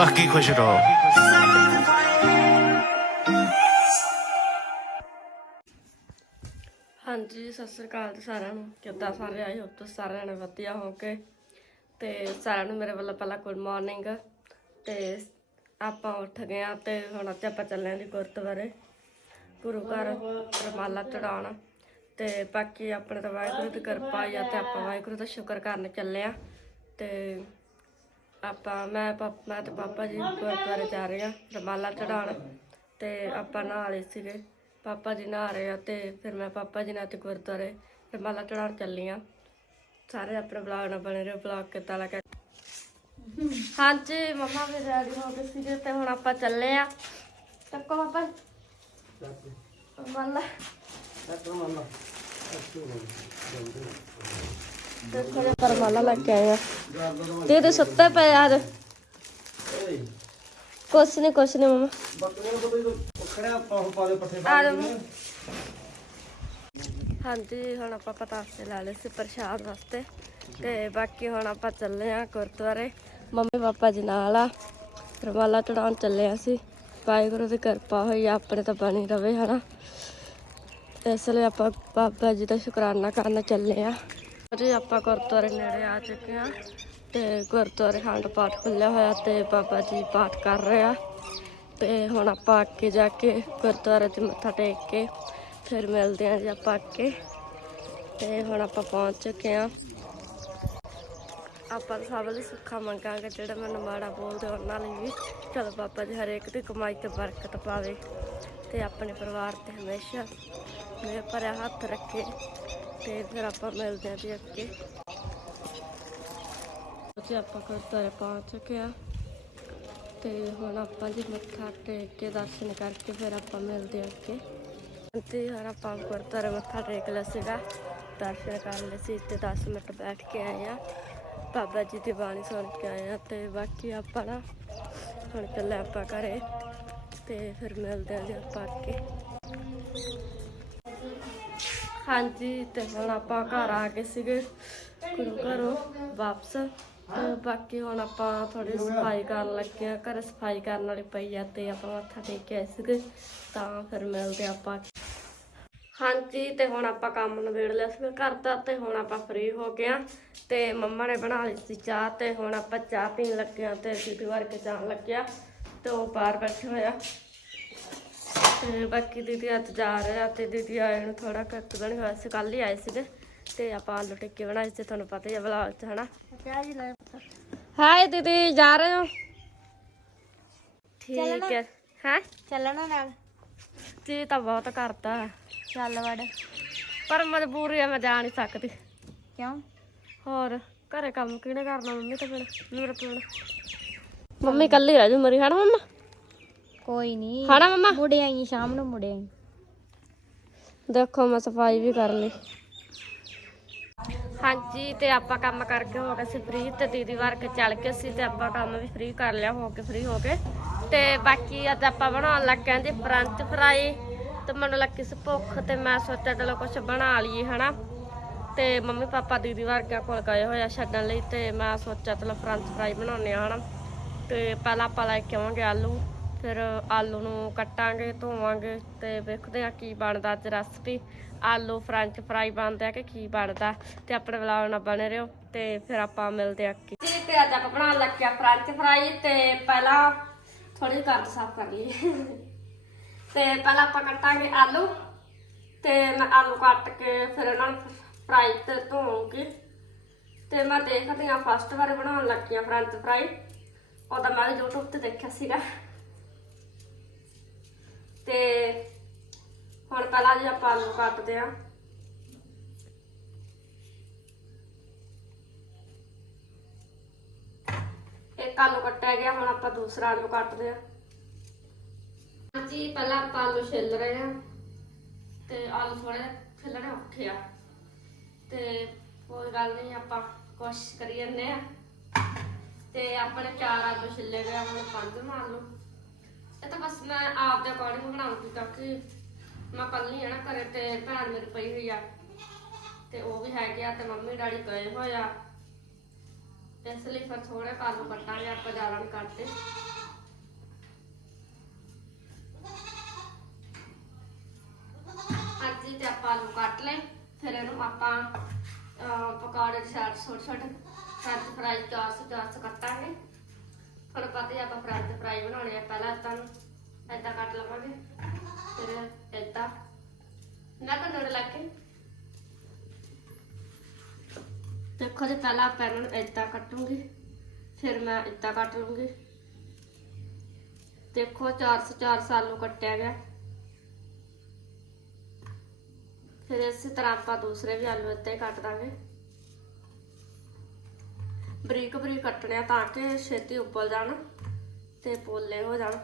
ਬਾਕੀ ਖੁਸ਼ ਰਹੋ ਹਾਂਜੀ, ਸਤਿ ਸ੍ਰੀ ਅਕਾਲ ਜੀ ਸਾਰਿਆਂ ਨੂੰ। ਕਿੱਦਾਂ ਸਾਰੇ ਆਏ? ਹੋ ਤੁਸੀਂ ਸਾਰਿਆਂ ਨੇ ਵਧੀਆ ਹੋ ਕੇ। ਤੇ ਸਾਰਿਆਂ ਨੂੰ ਮੇਰੇ ਵੱਲੋਂ ਪਹਿਲਾਂ ਗੁੱਡ ਮਾਰਨਿੰਗ ਤੇ ਆਪਾਂ ਉੱਠ ਗਏ ਆ ਤੇ ਹੁਣ ਅੱਜ ਆਪਾਂ ਚੱਲੇ ਆਂ ਜੀ ਗੁਰਦੁਆਰੇ, ਗੁਰੂ ਘਰ, ਰਮਾਲਾ ਚੜਾਉਣ। ਤੇ ਬਾਕੀ ਆਪਣੇ ਤਾਂ ਵਾਹਿਗੁਰੂ ਦੀ ਕਿਰਪਾ ਹੀ ਆ ਤੇ ਆਪਾਂ ਵਾਹਿਗੁਰੂ ਦਾ ਸ਼ੁਕਰ ਕਰਨ ਚੱਲੇ ਆ ਤੇ ਆਪਾਂ ਮੈਂ ਪਾਪ ਮੈਂ ਤੇ ਪਾਪਾ ਜੀ ਗੁਰਦੁਆਰੇ ਜਾ ਰਹੇ ਆ ਰਮਾਲਾ ਚੜਾਉਣ ਤੇ ਆਪਾਂ ਨਹਾ ਲਏ ਸੀਗੇ ਪਾਪਾ ਜੀ ਨਹਾ ਰਹੇ ਆ ਤੇ ਫਿਰ ਮੈਂ ਪਾਪਾ ਜੀ ਨਾਲ ਤੇ ਗੁਰਦੁਆਰੇ ਰਮਾਲਾ ਚੜਾਉਣ ਚੱਲੀ ਆ ਸਾਰੇ ਆਪਣੇ ਬਲੌਗ ਨਾਲ ਬਣੇ ਰਹੋ ਬਲੌਗ ਕਿੱਦਾਂ ਲੱਗਾ ਹਾਂਜੀ ਮੰਮਾ ਵੀ ਰੈਡੀ ਹੋ ਗਏ ਸੀਗੇ ਤੇ ਹੁਣ ਆਪਾਂ ਚੱਲੇ ਆ ਟੱਕੋ ਪਾਪਾ ਰਮਾਲਾ ਦੇਖੋ ਜੇ, ਪਰਮਾਲਾ ਲੱਗ ਕੇ ਆਇਆ ਤੇ ਤੇ ਸੁੱਤੇ ਪਏ ਯਾਰ ਕੁਛ ਨਹੀਂ ਕੁਛ ਨਹੀਂ ਮਮਾ। ਮੰਮਾ। ਹਾਂਜੀ, ਹੁਣ ਆਪਾਂ ਪਤਾਸੇ ਲਾ ਲਏ ਸੀ ਪ੍ਰਸ਼ਾਦ ਵਾਸਤੇ। ਤੇ ਬਾਕੀ ਹੁਣ ਆਪਾਂ ਚੱਲੇ ਆ ਗੁਰਦੁਆਰੇ। ਮੰਮੀ ਪਾਪਾ ਜੀ ਨਾਲ ਆ। ਰਮਾਲਾ ਚੜਾਉਣ ਚੱਲੇ ਆ ਸੀ ਵਾਹਿਗੁਰੂ ਦੀ ਕਿਰਪਾ ਹੋਈ, ਆਪਣੇ ਤਾਂ ਬਣੀ ਰਵੇ, ਹਨਾ। ਇਸ ਲਈ ਆਪਾਂ ਬਾਬਾ ਜੀ ਦਾ ਸ਼ੁਕਰਾਨਾ ਕਰਨ ਚੱਲੇ ਆ। ਜੀ, ਆਪਾਂ ਗੁਰਦੁਆਰੇ ਨੇੜੇ ਆ ਚੁੱਕੇ ਆ ਤੇ ਗੁਰਦੁਆਰੇ ਖੰਡ ਪਾਠ ਖੁੱਲਿਆ ਹੋਇਆ ਤੇ ਬਾਬਾ ਜੀ ਪਾਠ ਕਰ ਰਹੇ ਆ। ਤੇ ਹੁਣ ਆਪਾਂ ਅੱਗੇ ਜਾ ਕੇ ਗੁਰਦੁਆਰੇ 'ਚ ਮੱਥਾ ਟੇਕ ਕੇ ਫਿਰ ਮਿਲਦੇ ਆਂ ਜੀ ਆਪਾਂ ਅੱਗੇ। ਤੇ ਹੁਣ ਆਪਾਂ ਪਹੁੰਚ ਚੁੱਕੇ ਆ ਆਪਾਂ ਤਾਂ ਸਭ ਲਈ ਸੁੱਖਾ ਮੰਗਾਂਗੇ, ਜਿਹੜਾ ਮੈਨੂੰ ਮਾੜਾ ਬੋਲਦੇ ਉਹਨਾਂ ਲਈ ਵੀ। ਚਲੋ ਬਾਬਾ ਜੀ ਹਰੇਕ ਦੀ ਕਮਾਈ ਤੇ ਬਰਕਤ ਪਾਵੇ। ਤੇ ਆਪਣੇ ਪਰਿਵਾਰ ਤੇ ਹਮੇਸ਼ਾ ਮੇਰੇ ਭਰਿਆ ਹੱਥ ਰੱਖੇ ਤੇ ਫਿਰ ਆਪਾਂ ਮਿਲਦੇ ਆਂ ਜੀ ਅੱਗੇ। ਜੀ ਆਪਾਂ ਗੁਰਦੁਆਰੇ ਪਹੁੰਚ ਚੁੱਕੇ ਆ ਤੇ ਹੁਣ ਆਪਾਂ ਜੀ ਮੱਥਾ ਟੇਕ ਕੇ ਦਰਸ਼ਨ ਕਰਕੇ ਫਿਰ ਆਪਾਂ ਮਿਲਦੇ ਆਂ ਅੱਗੇ। ਤੇ ਹੁਣ ਆਪਾਂ ਗੁਰਦੁਆਰੇ ਮੱਥਾ ਟੇਕ ਲਿਆ ਸੀਗਾ, ਦਰਸ਼ਨ ਕਰ ਲਏ ਸੀ ਤੇ 10 ਮਿੰਟ ਬੈਠ ਕੇ ਆਏ ਆ ਬਾਬਾ ਜੀ ਦੀ ਬਾਣੀ ਸੁਣ ਕੇ ਆਏ ਆ ਤੇ ਬਾਕੀ ਆਪਾਂ ਨਾ ਹੁਣ ਚੱਲੇ ਆਪਾਂ ਘਰੇ ਤੇ ਫਿਰ ਮਿਲਦੇ ਆਂ ਜੀ ਆਪਾਂ ਅੱਗੇ ਹਾਂਜੀ, ਤੇ ਹੁਣ ਆਪਾਂ ਘਰ ਆ ਗਏ ਸੀਗੇ ਗੁਰੂ ਘਰੋਂ ਵਾਪਸ। ਤੇ ਬਾਕੀ ਹੁਣ ਆਪਾਂ ਥੋੜੀ ਸਫ਼ਾਈ ਕਰਨ ਲੱਗੇ ਆ ਘਰ ਸਫ਼ਾਈ ਕਰਨ ਵਾਲੀ ਪਈ ਆ ਤੇ ਆਪਾਂ ਮੱਥਾ ਟੇਕ ਕੇ ਆਏ ਸੀਗੇ, ਤਾਂ ਫਿਰ ਮਿਲਦੇ ਆਪਾਂ ਹਾਂਜੀ, ਤੇ ਹੁਣ ਆਪਾਂ ਕੰਮ ਨਿਬੇੜ ਲਿਆ ਸੀ ਘਰ ਦਾ ਤੇ ਹੁਣ ਆਪਾਂ ਫ੍ਰੀ ਹੋ ਗਏ ਆ ਤੇ ਮੰਮਾ ਨੇ ਬਣਾ ਲਈ ਸੀ ਚਾਹ ਤੇ ਹੁਣ ਆਪਾਂ ਚਾਹ ਪੀਣ ਲੱਗੇ ਆ ਤੇ ਦੀਦੀ ਵਰ ਜਾਣ ਲੱਗਿਆ ਤੇ ਉਹ ਬਾਹਰ ਬੈਠੇ ਹੋਇਆ ਤੇ ਬਾਕੀ ਦੀਦੀ ਅੱਜ ਜਾ ਰਹੇ ਆ ਤੇ ਦੀਦੀ ਆਏ ਨੂੰ ਥੋੜਾ ਕੱਟ ਬਣ ਹੋਇਆ ਸੀ ਕੱਲ ਹੀ ਆਏ ਸੀਗੇ। ਤੇ ਆਪਾਂ ਆਲੂ ਟਿੱਕੇ ਬਣਾਏ ਸੀ ਤੁਹਾਨੂੰ ਪਤਾ ਹੀ ਆ ਵਲੌਗ 'ਚ ਹਨਾ? ਹਾਏ ਦੀਦੀ ਜਾ ਰਹੇ ਹੋ? ਠੀਕ ਹੈ। ਹੈ? ਚੱਲਣਾ ਨਾਲ? ਜੀ ਤਾਂ ਬਹੁਤ ਕਰਦਾ ਚੱਲ ਵੜ। ਪਰ ਮਜਬੂਰੀ ਆ ਮੈਂ ਜਾ ਨਹੀਂ ਸਕਦੀ। ਕਿਉਂ? ਹੋਰ ਘਰੇ ਕੰਮ ਕਿਹਨੇ ਕਰਨਾ ਮੰਮੀ ਤਾਂ ਫਿਰ? ਮੇਰੇ ਕੋਲ। ਮੰਮੀ ਕੱਲੀ ਰਹਿ ਜੂ ਮੇਰੀ ਹਨਾ ਮੰਮਾ। ਕੋਈ ਨਹੀਂ ਹਨਾ ਮੰਮਾ। ਮੁੜੇ ਆਈ ਸ਼ਾਮ ਨੂੰ ਮੁੜੇ ਆਈ ਦੇਖੋ ਮੈਂ ਸਫ਼ਾਈ ਵੀ ਕਰ ਲਈ। ਹਾਂਜੀ ਤੇ ਆਪਾਂ ਕੰਮ ਕਰਕੇ ਹੋ ਗਏ ਸੀ ਫ੍ਰੀ ਤੇ ਦੀਦੀ ਵਾਰ ਕੇ ਚੱਲ ਕੇ ਸੀ ਤੇ ਆਪਾਂ ਕੰਮ ਵੀ ਫ੍ਰੀ ਕਰ ਲਿਆ ਹੋ ਕੇ ਫ੍ਰੀ ਹੋ ਕੇ ਤੇ ਬਾਕੀ ਅੱਜ ਆਪਾਂ ਬਣਾਉਣ ਲੱਗੇ ਆਂ ਜੀ ਫਰੰਚ ਫਰਾਈ ਤੇ ਮੈਨੂੰ ਲੱਗੀ ਸੀ ਭੁੱਖ ਤੇ ਮੈਂ ਸੋਚਿਆ ਚਲੋ ਕੁਝ ਬਣਾ ਲਈਏ ਹਨਾ। ਤੇ ਮੰਮੀ ਪਾਪਾ ਦੀਦੀ ਵਰਗਿਆਂ ਕੋਲ ਗਏ ਹੋਇਆ ਛੱਡਣ ਲਈ ਤੇ ਮੈਂ ਸੋਚਿਆ ਚਲੋ ਫਰੰਚ ਫਰਾਈ ਬਣਾਉਣੇ ਆ ਹਨਾ। ਤੇ ਪਹਿਲਾਂ ਆਪਾਂ ਲੈ ਕੇ ਆਵਾਂਗੇ ਆਲੂ, ਫਿਰ ਆਲੂ ਨੂੰ ਕੱਟਾਂਗੇ, ਧੋਵਾਂਗੇ ਤੇ ਵੇਖਦੇ ਆ ਕੀ ਬਣਦਾ ਅੱਜ ਰੈਸਪੀ ਆਲੂ ਫਰੰਚ ਫਰਾਈ ਬਣਦੇ ਆ ਕਿ ਕੀ ਬਣਦਾ, ਤੇ ਆਪਣੇ ਵਲੌਗ ਨਾਲ ਬਣੇ ਰਹੋ ਤੇ ਫਿਰ ਆਪਾਂ ਮਿਲਦੇ ਆ ਕੀ ਜੀ, ਤੇ ਅੱਜ ਆਪਾਂ ਬਣਾਉਣ ਲੱਗੇ ਆ ਫਰੰਚ ਫਰਾਈ ਤੇ ਪਹਿਲਾਂ ਥੋੜੀ ਘਰ ਸਾਫ਼ ਕਰ ਲਈਏ। ਤੇ ਪਹਿਲਾਂ ਆਪਾਂ ਕੱਟਾਂਗੇ ਆਲੂ ਤੇ ਮੈਂ ਆਲੂ ਕੱਟ ਕੇ ਫਿਰ ਉਹਨਾਂ ਨੂੰ ਫਰਾਈ ਤੇ ਧੋਉਂਗੀ ਤੇ ਮੈਂ ਦੇਖਦੀ ਆ ਫਸਟ ਵਾਰ ਬਣਾਉਣ ਲੱਗੀ ਆ ਫਰੰਚ ਫਰਾਈ ਉਹਦਾ ਮੈਂ ਵੀ YouTube ਤੇ ਦੇਖਿਆ ਸੀਗਾ। ਤੇ ਹੁਣ ਪਹਿਲਾਂ ਜੀ ਆਪਾਂ ਆਲੂ ਕੱਟਦੇ ਆ ਇੱਕ ਆਲੂ ਕੱਟਿਆ ਗਿਆ, ਹੁਣ ਆਪਾਂ ਦੂਸਰਾ ਆਲੂ ਕੱਟਦੇ ਆ ਹਾਂਜੀ, ਪਹਿਲਾਂ ਆਪਾਂ ਆਲੂ ਛਿੱਲ ਰਹੇ ਆ ਤੇ ਆਲੂ ਥੋੜੇ ਛਿੱਲਣੇ ਔਖੇ ਆ। ਤੇ ਕੋਈ ਗੱਲ ਨਹੀਂ, ਆਪਾਂ ਕੋਸ਼ਿਸ਼ ਕਰੀ ਜਾਂਦੇ ਆ ਤੇ ਆਪਣੇ ਚਾਰ ਆਲੂ ਛਿੱਲੇ ਗਏ ਮਤਲਬ ਪੰਜ ਮਾਰ ਲਓ। ਇਹ ਤਾਂ ਬਸ ਮੈਂ ਆਪ ਦੇ ਅਕੋਰਡਿੰਗ ਬਣਾਉਂਗੀ ਕਿਉਂਕਿ ਮੈਂ ਕੱਲੀ ਆ ਨਾ ਘਰੇ ਤੇ ਭੈਣ ਮੇਰੀ ਪਈ ਹੋਈ ਆ। ਤੇ ਉਹ ਵੀ ਹੈਗੇ ਆ ਤੇ ਮੰਮੀ ਡੈਡੀ ਗਏ ਹੋਏ ਇਸ ਲਈ ਫਿਰ ਥੋੜੇ ਆਲੂ ਕੱਟਾਂਗੇ ਆਪਾਂ ਜ਼ਿਆਦਾ ਨਹੀਂ ਕੱਟਦੇ। ਅੱਜ ਹੀ ਤੇ ਆਪਾਂ ਆਲੂ ਕੱਟ ਲਏ, ਫਿਰ ਇਹਨੂੰ ਆਪਾਂ ਪਕੌੜੇ ਛੋਟੇ ਛੋਟੇ ਫਰੈਂਚ ਫਰਾਈ ਚਾਰ ਸੌ ਚਾਰ ਸੌ ਕੱਟਾਂਗੇ ਫਿਰ ਪਤਾ ਹੀ ਆਪਾਂ ਫਰੈਂਚ ਫਰਾਈ ਬਣਾਉਣੇ ਆ। ਪਹਿਲਾਂ ਤਾਂ ਏਦਾਂ ਕੱਟ ਲਵਾਂਗੇ। ਫਿਰ ਏਦਾਂ। ਮੈਂ ਤਾਂ ਨੜ ਲੱਗ ਕੇ ਦੇਖੋ ਜੀ, ਪਹਿਲਾਂ ਆਪਾਂ ਇਹਨਾਂ ਨੂੰ ਏਦਾਂ ਕੱਟੂੰਗੀ। ਫਿਰ ਮੈਂ ਏਦਾਂ ਕੱਟ ਲੂੰਗੀ ਦੇਖੋ 404 ਸਾਲੂ ਕੱਟਿਆ ਗਿਆ। ਫਿਰ ਇਸੇ ਤਰ੍ਹਾਂ ਆਪਾਂ ਦੂਸਰੇ ਵੀ ਆਲੂ ਏਦਾਂ ਹੀ ਕੱਟ ਦਾਂਗੇ। ਬਰੀਕ ਬਰੀਕ ਕੱਟਣੇ ਆ ਤਾਂ ਕਿ ਛੇਤੀ ਉੱਬਲ ਜਾਣ ਤੇ ਪੋਲੇ ਹੋ ਜਾਣ।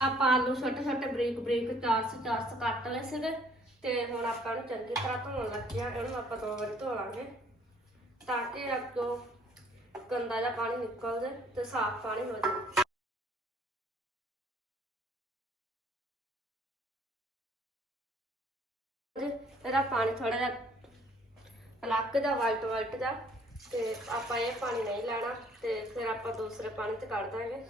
ਆਪਾਂ ਆਲੂ ਛੋਟੇ ਛੋਟੇ ਬਰੀਕ ਬਰੀਕ 400 400 ਕੱਟ ਲਏ ਸੀਗੇ ਤੇ ਹੁਣ ਆਪਾਂ ਨੂੰ ਚੰਗੀ ਤਰ੍ਹਾਂ ਧੋਣ ਲੱਗੇ ਇਹਨੂੰ ਆਪਾਂ ਦੋ ਵਾਰੀ ਧੋ ਲਾਂਗੇ ਤਾਂ ਕਿ ਅੱਗੋਂ ਗੰਦਾ ਜਿਹਾ ਪਾਣੀ ਨਿਕਲ ਜਾਏ ਤੇ ਸਾਫ਼ ਪਾਣੀ ਹੋ ਜਾਏ ਇਹਦਾ ਪਾਣੀ ਥੋੜਾ ਜਿਹਾ ਅਲੱਗ ਦਾ ਵਾਈਟ ਵਾਈਟ ਦਾ ਤੇ ਆਪਾਂ ਇਹ ਪਾਣੀ ਨਹੀਂ ਲੈਣਾ ਤੇ ਫਿਰ ਆਪਾਂ ਦੂਸਰੇ ਪਾਣੀ ਤੇ ਕੱਢ ਦਾਂਗੇ।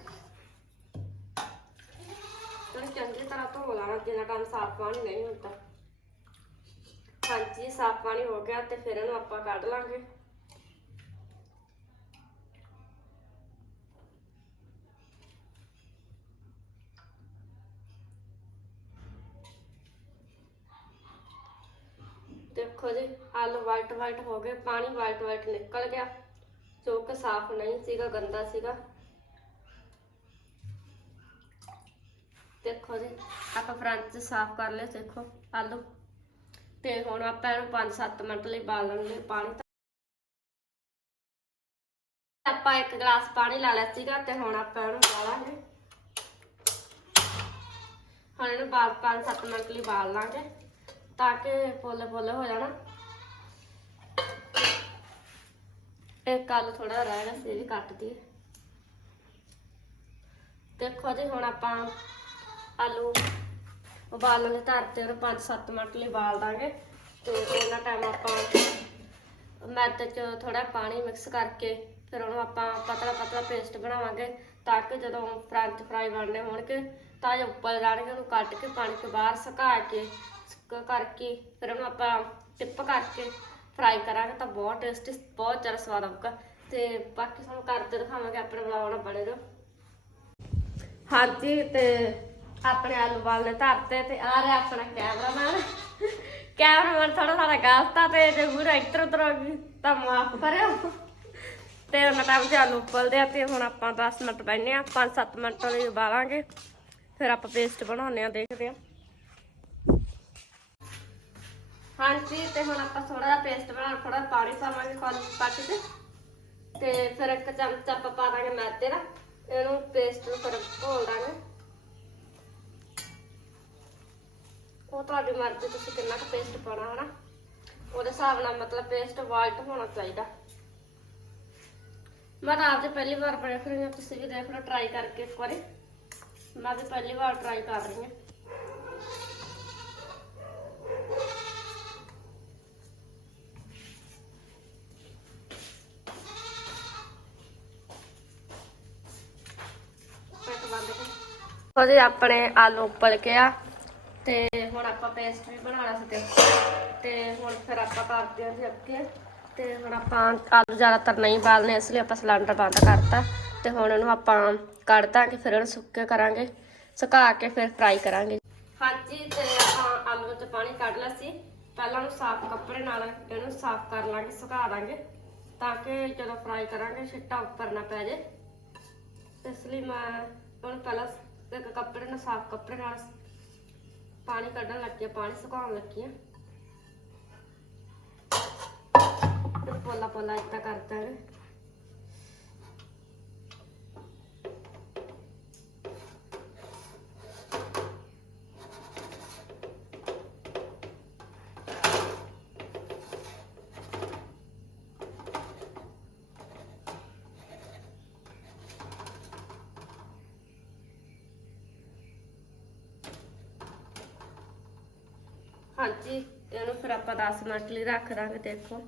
ਉਹਨੂੰ ਚੰਗੀ ਤਰ੍ਹਾਂ ਧੋ ਲੈਣਾ ਜਿੰਨਾ ਟਾਈਮ ਸਾਫ਼ ਪਾਣੀ ਨਹੀਂ ਹੁੰਦਾ। ਹਾਂਜੀ, ਸਾਫ਼ ਪਾਣੀ ਹੋ ਗਿਆ ਤੇ ਫਿਰ ਇਹਨੂੰ ਆਪਾਂ ਕੱਢ ਲਾਂਗੇ ਦੇਖੋ ਜੀ ਵਾਈਟ ਵਾਈਟ ਹੋ ਗਏ, ਪਾਣੀ ਵਾਈਟ ਵਾਈਟ ਨਿਕਲ ਗਿਆ। ਜੋ ਕਿ ਸਾਫ਼ ਨਹੀਂ ਸੀਗਾ, ਗੰਦਾ ਸੀਗਾ। ਦੇਖੋ ਜੀ, ਆਪਾਂ ਫਰੰਟ ਸਾਫ਼ ਕਰ ਲਿਆ, ਦੇਖੋ, ਆਲੂ। ਤੇ ਹੁਣ ਆਪਾਂ ਇਹਨੂੰ 5-7 ਮਿੰਟ ਲਈ ਬਾਲਣ ਲਈ ਪਾਣੀ ਆਪਾਂ ਇੱਕ ਗਲਾਸ ਪਾਣੀ ਲਾ ਲਿਆ ਸੀਗਾ ਤੇ ਹੁਣ ਆਪਾਂ ਇਹਨੂੰ ਬਾਲਾਂਗੇ। ਹੁਣ ਇਹਨੂੰ ਬਾਲ 5-7 ਮਿੰਟ ਲਈ ਬਾਲ ਲਾਂਗੇ, ਤਾਂ ਕਿ ਪੋਲੇ ਪੋਲੇ ਹੋ ਜਾਣਾ। ਇੱਕ ਆਲੂ ਥੋੜਾ ਰਹਿਣਾ ਸੀ ਇਹ ਵੀ ਕੱਟ ਦੇਖੋ ਜੀ, ਹੁਣ ਆਪਾਂ ਆਲੂ ਉਬਾਲਣ ਲਈ ਧਰਤੇ ਉਹਨੂੰ 5-7 ਮਿੰਟ ਲਈ ਬਾਲ ਦਾਂਗੇ। ਤੇ ਉਹਨਾਂ ਟਾਈਮ ਆਪਾਂ ਮੈਦੇ 'ਚ ਥੋੜਾ ਪਾਣੀ ਮਿਕਸ ਕਰਕੇ ਫਿਰ ਉਹਨੂੰ ਆਪਾਂ ਪਤਲਾ ਪਤਲਾ ਪੇਸਟ ਬਣਾਵਾਂਗੇ ਤਾਂ ਕਿ ਜਦੋਂ ਫਰੰਚ ਫਰਾਈ ਬਣਨੇ ਹੋਣਗੇ, ਤਾਂ ਜੋ ਉੱਪਰ ਜਾਣਗੇ, ਉਹਨੂੰ ਕੱਟ ਕੇ ਪਾਣੀ ਤੋਂ ਬਾਹਰ ਸੁਕਾ ਕੇ, ਸੁੱਕ ਕਰਕੇ, ਫਿਰ ਉਹਨੂੰ ਆਪਾਂ ਟਿਪ ਕਰਕੇ ਫਰਾਈ ਕਰਾਂਗੇ ਤਾਂ ਬਹੁਤ ਟੇਸਟੀ ਬਹੁਤ ਜ਼ਿਆਦਾ ਸਵਾਦ ਆਊਗਾ। ਤੇ ਬਾਕੀ ਤੁਹਾਨੂੰ ਕਰਦੇ ਦਿਖਾਵਾਂਗੇ, ਆਪਣੇ ਵਲੌਗ ਨਾਲ ਬਣੇ ਰਹੋ। ਹਾਂਜੀ, ਤੇ ਆਪਣੇ ਆਲੂ ਵਾਲੇ ਧਰਤੇ ਤੇ ਆ ਰਿਹਾ ਆਪਣਾ ਕੈਮਰਾਮੈਨ। ਕੈਮਰਾਮੈਨ ਥੋੜਾ ਸਾਰਾ ਗਲਤਾ ਤੇ ਜੇ ਪੂਰਾ ਇੱਧਰ ਉੱਧਰ ਹੋ ਗਈ, ਤਾਂ ਮਾਫ ਕਰਿਓ। ਤੇ ਉਹਨਾਂ ਟਾਈਮ ਤੇ ਆਲੂ ਉਬਲਦੇ ਆ, ਤੇ ਹੁਣ ਆਪਾਂ 10 ਮਿੰਟ ਬੈਠਨੇ ਆ 5-7 ਮਿੰਟ ਲਈ ਉਬਾਲਾਂਗੇ। ਫਿਰ ਆਪਾਂ ਪੇਸਟ ਬਣਾਉਣੇ ਆ, ਦੇਖਦੇ ਆ। ਹਾਂਜੀ, ਤੇ ਹੁਣ ਆਪਾਂ ਥੋੜਾ ਜਿਹਾ ਪੇਸਟ ਬਣਾ ਥੋੜਾ ਪਾਣੀ ਪਾਵਾਂਗੇ ਕਾਲੀ ਪੱਟ ਤੇ ਤੇ ਫਿਰ ਇੱਕ ਚਮਚ ਆਪਾਂ ਪਾ ਦਾਂਗੇ ਮੈਦੇ ਦਾ। ਇਹਨੂੰ ਪੇਸਟ ਨੂੰ ਫਿਰ ਘੋਲ ਦਾਂਗੇ। ਉਹ ਤੁਹਾਡੀ ਮਰਜ਼ੀ, ਤੁਸੀਂ ਕਿੰਨਾ ਕੁ ਪੇਸਟ ਪਾਉਣਾ, ਹਨਾ? ਉਹਦੇ ਹਿਸਾਬ ਨਾਲ ਮਤਲਬ ਪੇਸਟ ਵਾਈਟ ਹੋਣਾ ਚਾਹੀਦਾ। ਮੈਂ ਤਾਂ ਆਪਦੇ ਪਹਿਲੀ ਵਾਰ ਬਣਾ ਰਹੀ ਹਾਂ ਤੁਸੀਂ ਵੀ ਦੇਖ ਲਓ ਟਰਾਈ ਕਰਕੇ ਇੱਕ ਵਾਰੀ। ਮੈਂ ਵੀ ਪਹਿਲੀ ਵਾਰ ਟਰਾਈ ਕਰ ਰਹੀ ਹਾਂ ਕੱਟ ਬੰਦ ਕਰ ਉਹਦੇ ਆਪਣੇ ਆਲੂ ਉੱਪਲ ਗਿਆ ਤੇ ਹੁਣ ਆਪਾਂ ਪੇਸਟ ਵੀ ਬਣਾਉਣਾ ਸੀ ਤੇ ਤੇ ਹੁਣ ਫਿਰ ਆਪਾਂ ਕਰਦੇ ਹਾਂ ਜੀ ਅੱਗੇ। ਤੇ ਹੁਣ ਆਪਾਂ ਆਲੂ ਜ਼ਿਆਦਾਤਰ ਨਹੀਂ ਬਾਲਨੇ ਇਸ ਲਈ ਆਪਾਂ ਸਿਲੰਡਰ ਬੰਦ ਕਰਤਾ। ਤੇ ਹੁਣ ਇਹਨੂੰ ਆਪਾਂ ਕੱਢ ਦਾਂਗੇ ਫਿਰ ਇਹਨੂੰ ਸੁੱਕੇ ਕਰਾਂਗੇ। ਸੁਕਾ ਕੇ ਫਿਰ ਫਰਾਈ ਕਰਾਂਗੇ। ਹਾਂਜੀ, ਤੇ ਆਪਾਂ ਆਲੂ ਵਿੱਚ ਪਾਣੀ ਕੱਢ ਲਿਆ ਸੀ। ਪਹਿਲਾਂ ਉਹਨੂੰ ਸਾਫ਼ ਕੱਪੜੇ ਨਾਲ ਇਹਨੂੰ ਸਾਫ਼ ਕਰ ਲਾਂਗੇ, ਸੁਕਾ ਦਾਂਗੇ। ਤਾਂ ਕਿ ਜਦੋਂ ਫਰਾਈ ਕਰਾਂਗੇ, ਛਿੱਟਾ ਉੱਪਰ ਨਾ ਪੈ ਜੇ ਇਸ ਲਈ ਮੈਂ ਹੁਣ ਪਹਿਲਾਂ ਇੱਕ ਕੱਪੜੇ ਨਾਲ ਸਾਫ਼ ਕੱਪੜੇ ਨਾਲ ਪਾਣੀ ਕੱਢਣ ਲੱਗੀ ਹਾਂ ਪਾਣੀ ਸੁਕਾਉਣ ਲੱਗੀ ਹਾਂ ਪੋਲਾ ਪੋਲਾ ਇੱਦਾਂ ਕਰਦਾ ਦਾਂਗੇ ਹਾਂਜੀ, ਇਹਨੂੰ ਫਿਰ ਆਪਾਂ 10 ਮਿੰਟ ਲਈ ਰੱਖ ਦਾਂਗੇ, ਦੇਖੋ।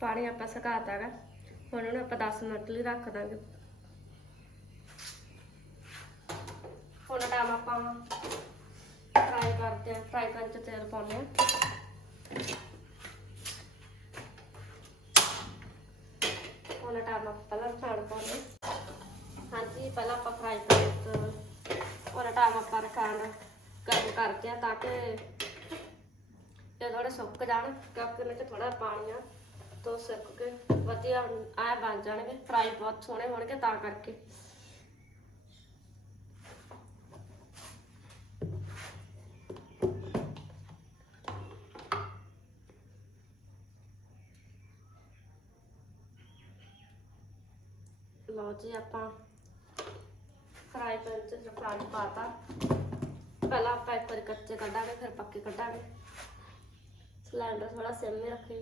ਪਾਣੀ ਆਪਾਂ ਸੁਕਾਤਾ ਹੁਣ ਉਹਨੂੰ ਆਪਾਂ 10 ਮਿੰਟ ਲਈ ਰੱਖ ਦਾਂਗੇ। ਹੁਣ ਟਾਈਮ ਆਪਾਂ ਫਰਾਈ ਕਰਦੇ ਆ ਫਰਾਈ ਪੈਨ 'ਚ ਤੇਲ ਪਾਉਂਦੇ ਆ ਹੁਣ ਟਾਈਮ ਆਪਾਂ ਪਹਿਲਾਂ ਛਾੜ ਪਾਉਂਦੇ ਹਾਂਜੀ, ਪਹਿਲਾਂ ਆਪਾਂ ਫਰਾਈ ਪੈਨ 'ਚ ਹੁਣ ਟਾਈਮ ਆਪਾਂ ਰਖਾਣ ਗਰਮ ਕਰਕੇ ਤਾਂ ਕਿ ਇਹ ਥੋੜੇ ਸੁੱਕ ਜਾਣ, ਕਿਉਂਕਿ ਇਹਨਾਂ 'ਚ ਥੋੜਾ ਪਾਣੀ ਆ ਤੋਂ ਸੁੱਕ ਕੇ ਬਣ ਜਾਣਗੇ ਫਰਾਈ ਬਹੁਤ ਸੋਹਣੇ ਹੋਣਗੇ ਤਾਂ ਕਰਕੇ। ਲਓ ਜੀ ਆਪਾਂ ਫਰਾਈ ਪੈਨ 'ਚ ਰਿਫਾਈਂਡ ਪਾਤਾ ਪਹਿਲਾਂ ਆਪਾਂ ਇੱਕ ਵਾਰੀ ਕੱਚੇ ਕੱਢਾਂਗੇ, ਫਿਰ ਪੱਕੇ ਕੱਢਾਂਗੇ। ਸਿਲੰਡਰ ਥੋੜਾ ਸਿਮ ਹੀ ਰੱਖੀ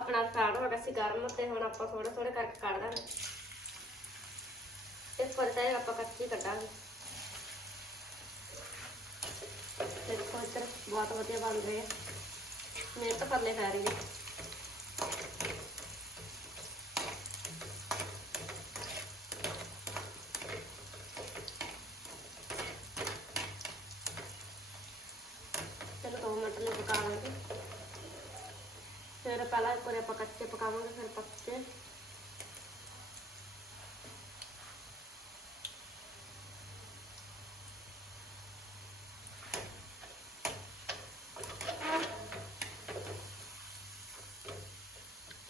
ਆਪਣਾ ਫਰਾਡ ਹੋ ਗਿਆ ਸੀ ਗਰਮ ਤੇ ਹੁਣ ਆਪਾਂ ਥੋੜਾ ਥੋੜਾ ਕਰਕੇ ਕੱਢ ਦਾਂਗੇ। ਇਸ ਪਰ ਆਪਾਂ ਕੱਚੀ ਕੱਢਾਂਗੇ। ਤੇ ਬਹੁਤ ਵਧੀਆ ਬਣ ਰਹੇ ਆ। ਮਿਹਨਤ ਪਰਲੇ ਪੈ ਰਹੀ ਹੈ ਚਲੋ ਦੋ ਮਿੰਟ ਲਈ ਪਕਾਵਾਂਗੇ ਫਿਰ ਪਹਿਲਾਂ ਇੱਕ ਵਾਰੀ ਆਪਾਂ ਕੱਚੇ ਪਕਾਵਾਂਗੇ, ਫਿਰ ਪੱਕੇ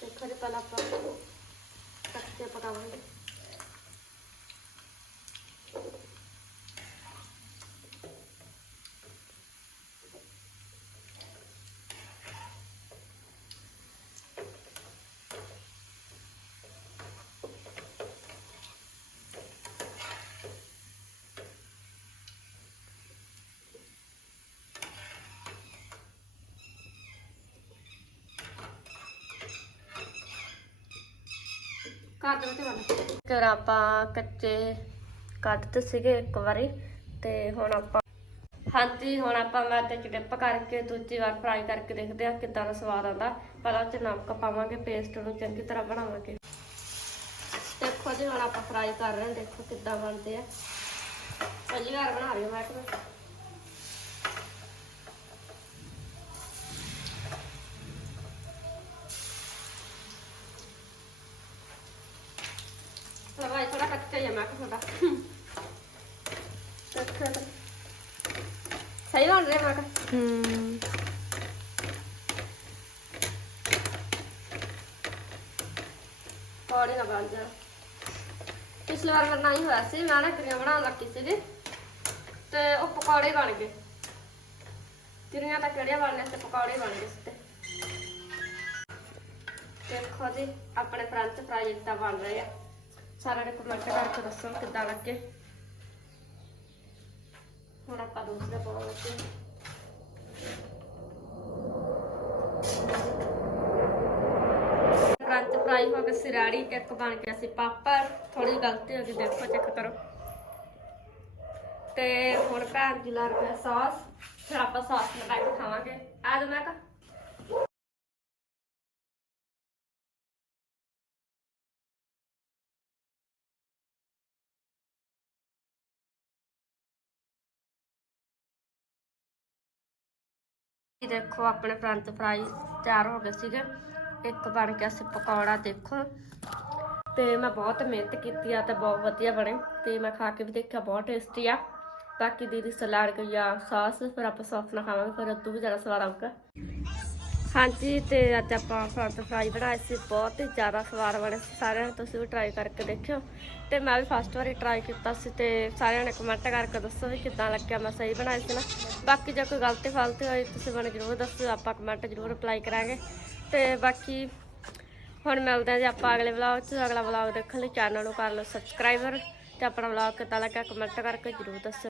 ਦੇਖੋ ਜੀ ਪਹਿਲਾਂ ਆਪਾਂ ਕੱਚੇ ਪਕਾਵਾਂਗੇ ਕਰ ਦੋ ਤੇ ਵਾਲਾ ਕਰ ਆਪਾਂ ਕੱਚੇ ਕੱਢਤੇ ਸੀਗੇ ਇੱਕ ਵਾਰੀ, ਤੇ ਹੁਣ ਆਪਾਂ ਹਾਂਜੀ, ਹੁਣ ਆਪਾਂ ਮੈਂ ਤੇ ਚਿੜਪ ਕਰਕੇ ਦੂਜੀ ਵਾਰ ਫਰਾਈ ਕਰਕੇ ਦੇਖਦੇ ਆ ਕਿੱਦਾਂ ਦਾ ਸਵਾਦ ਆਉਂਦਾ। ਪਹਿਲਾਂ ਉਹ 'ਚ ਨਮਕ ਪਾਵਾਂਗੇ ਪੇਸਟ ਨੂੰ ਚੰਗੀ ਤਰ੍ਹਾਂ ਬਣਾਵਾਂਗੇ। ਦੇਖੋ ਜੀ, ਹੁਣ ਆਪਾਂ ਫਰਾਈ ਕਰ ਰਹੇ ਹਾਂ, ਦੇਖੋ ਕਿੱਦਾਂ ਬਣਦੇ ਆ। ਪਹਿਲੀ ਵਾਰ ਬਣਾ ਰਹੀ ਹਾਂ ਮੈਂ ਮੈਂ ਕਿਹਾ ਅੱਛਾ ਸਹੀ ਬਣ ਰਿਹਾ ਮੈਂ ਕਿਹਾ ਹੂੰ ਪੌੜੀ ਨਾ ਬਣ ਜਾ ਪਿਛਲੀ ਵਾਰ ਮੇਰਾ ਨਹੀਂ ਹੋਇਆ ਸੀ ਮੈਂ ਨਾ ਕਿਰੀਆਂ ਬਣਾਉਣ ਲੱਗੀ ਸੀਗੀ ਤੇ ਉਹ ਪਕੌੜੇ ਬਣ ਗਏ ਕਿਰੀਆਂ ਤਾਂ ਕਿਹੜੀਆਂ ਬਣਨੇ ਤੇ ਪਕੌੜੇ ਬਣ ਗਏ ਸੀ ਤੇ ਦੇਖੋ ਜੀ ਆਪਣੇ ਫਰੈਂਚ ਫਰਾਈ ਇੱਦਾਂ ਬਣ ਰਹੇ ਆ ਸਾਰਿਆਂ ਨੇ ਕਮੈਂਟ ਕਰਕੇ ਦੱਸੋ ਕਿੱਦਾਂ ਲੱਗੇ? ਹੁਣ ਆਪਾਂ ਦੂਸਰਾ ਪਾਉਣ ਲੱਗੇ। ਫਰੈਂਚ ਫਰਾਈ ਹੋ ਗਏ ਸੀ ਇੱਕ ਬਣ ਗਿਆ ਸੀ ਪਾਪੜ। ਥੋੜੀ ਗਲਤੀ ਹੋ ਗਈ, ਦੇਖੋ, ਚੈੱਕ ਕਰੋ। ਤੇ ਹੁਣ ਭੈਣ ਜੀ ਲਾ ਰਿਹਾ ਸੌਸ। ਫਿਰ ਆਪਾਂ ਸੌਸ ਲਗਾ ਕੇ ਖਾਵਾਂਗੇ। ਆ ਜਾ ਮੈਂ ਕਾ ਦੇਖੋ, ਆਪਣੇ ਫਰੰਟ ਫਰਾਈ ਤਿਆਰ ਹੋ ਗਏ ਸੀਗੇ। ਇੱਕ ਬਣ ਗਿਆ ਸੀ ਪਕੌੜਾ ਦੇਖੋ। ਤੇ ਮੈਂ ਬਹੁਤ ਮਿਹਨਤ ਕੀਤੀ ਆ ਤੇ ਬਹੁਤ ਵਧੀਆ ਬਣੇ। ਤੇ ਮੈਂ ਖਾ ਕੇ ਵੀ ਦੇਖਿਆ, ਬਹੁਤ ਟੇਸਟੀ ਆ। ਬਾਕੀ ਦੀਦੀ ਸਲਾਦ ਗਈ ਆ ਸਾਸ ਫਿਰ ਆਪਾਂ ਸੌਸ ਨਾ ਖਾਵਾਂਗੇ, ਫਿਰ ਉਦੋਂ ਵੀ ਜ਼ਿਆਦਾ ਸਵਾਦ ਆਊਗਾ। ਹਾਂਜੀ, ਤੇ ਅੱਜ ਆਪਾਂ ਫਰੰਟ ਫਰਾਈ ਬਣਾਏ ਸੀ ਬਹੁਤ ਹੀ ਜ਼ਿਆਦਾ ਸਵਾਦ ਬਣੇ ਸੀ। ਸਾਰਿਆਂ ਨੇ ਤੁਸੀਂ ਵੀ ਟਰਾਈ ਕਰਕੇ ਦੇਖਿਓ। ਤੇ ਮੈਂ ਵੀ ਫਸਟ ਵਾਰੀ ਟਰਾਈ ਕੀਤਾ ਸੀ ਤੇ ਸਾਰਿਆਂ ਨੇ ਕਮੈਂਟ ਕਰਕੇ ਦੱਸੋ ਵੀ ਕਿੱਦਾਂ ਲੱਗਿਆ। ਮੈਂ ਸਹੀ ਬਣਾਏ ਸੀ ਨਾ। ਬਾਕੀ ਜੇ ਕੋਈ ਗਲਤੀ ਫਾਲਤੀ ਹੋਈ, ਤੁਸੀਂ ਮੈਨੂੰ ਜ਼ਰੂਰ ਦੱਸੋ ਆਪਾਂ ਕਮੈਂਟ ਜ਼ਰੂਰ ਰਿਪਲਾਈ ਕਰਾਂਗੇ। ਤੇ ਬਾਕੀ ਹੁਣ ਮਿਲਦੇ ਹਾਂ ਜੀ ਆਪਾਂ ਅਗਲੇ ਵਲੌਗ 'ਚ। ਅਗਲਾ ਵਲੌਗ ਦੇਖਣ ਲਈ ਚੈਨਲ ਨੂੰ ਕਰ ਲਓ ਸਬਸਕ੍ਰਾਈਬਰ ਤੇ ਆਪਣਾ ਵਲੌਗ ਕਿੱਦਾਂ ਲੱਗਿਆ ਕਮੈਂਟ ਕਰਕੇ ਜ਼ਰੂਰ ਦੱਸੋ